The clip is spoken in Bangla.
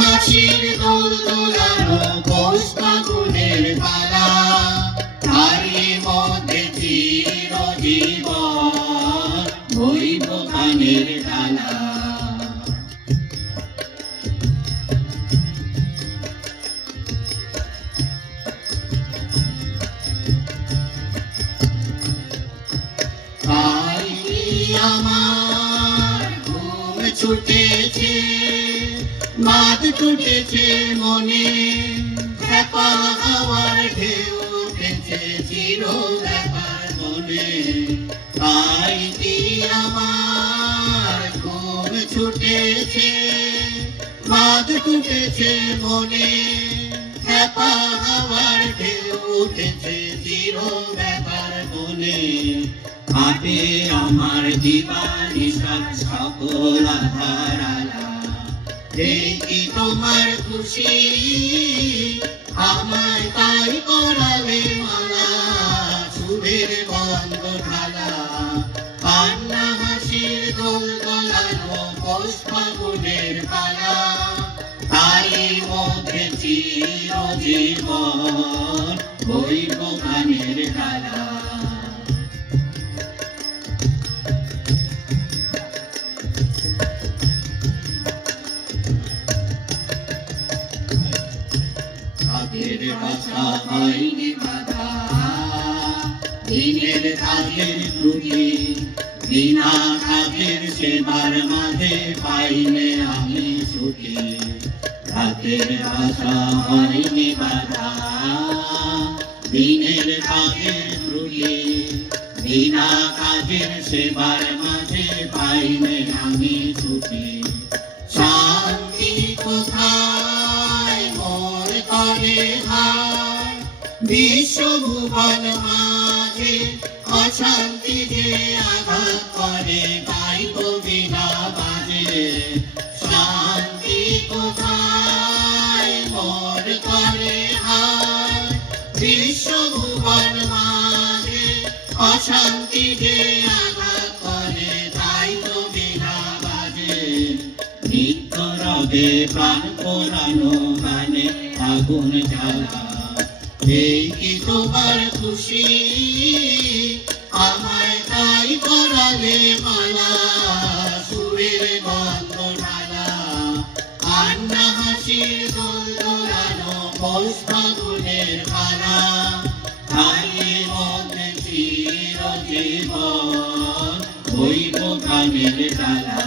হাসির দোল দোলানো পৌষ ফাগুনের পালা, তারই মধ্যে চিরজীবন বইব গানের ডালা। আমার ঘুম ছুটেছে, মাদ টুটেছে মনে, খ্যাপা হাওয়ার ঢেউ উঠেছে চির ব্যাপার মনে। তাই কি আমার ঘুম ছুটেছে, মাদ টুটেছে মনে, খ্যাপা হাওয়ার ঢেউ উঠেছে চির ব্যাপার মনে। কাটে আমার দিবানিশার সকল আধার আলা, এই কি তোমার খুশি আমায় তাই করালে মালা, সুরের বন্ধ ঢালা, কান্না হাসির দোল দোলানো পৌষ ফাগুনের পালা, তাই মধ্যে চিরজীবন বইব গানের ডালা। কাজের বাসা হয়নি বাধা, দিনের কাজের ত্রুটি, বিনা কাজের সেবার মাঝে পাইলে আমি ছুটি। রাতের বাসা হয়নি বাধা, দিনের কাজের ত্রুটি, বিনা কাজের সেবার মাঝে পাইলে আমি ছুটি। শান্তি কোথায় মোর করে হায়, বিশ্বভুবন মাঝে অশান্তি যে আঘাত করে, গাইব বিনা বাজে। শান্তি কোথায় মোর করে হায়, বিশ্বভুবন মাঝে অশান্তি যে আঘাত করে, গাইব বিনা বাজে। নিত্য রবে প্রাণ পোড়ানো গানে আগুন জ্বালা, এই কি তোমার খুশি আমায় তাই করালে মালা, সুরের বন্ধ ঢালা, কান্না হাসির দোল দোলানো পৌষ ফাগুনের পালা, তাই মধ্যে চিরজীবন বইব গানের ডালা।